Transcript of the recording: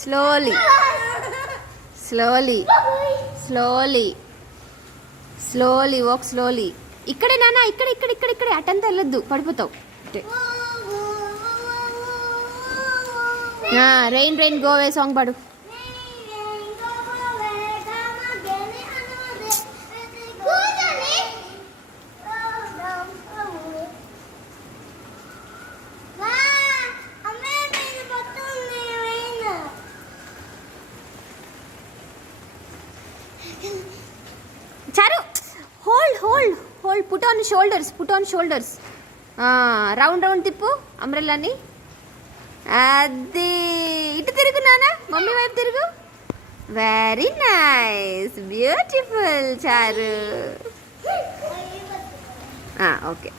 Slowly slowly slowly slowly walk slowly. ఇక్కడే నాన్న, ఇక్కడ ఇక్కడ ఇక్కడ ఇక్కడే, అటంతా వెళ్ళొద్దు, పడిపోతావు. రెయిన్ రెయిన్ గోవే సాంగ్ పాడు. Charu hold hold hold, put on shoulders, put on shoulders. Round round తిప్పు అంబ్రెల్లాని. అది ఇటు తిరుగు నాన్న, మమ్మీ వైపు తిరుగు. Very nice, beautiful Charu. ఓకే.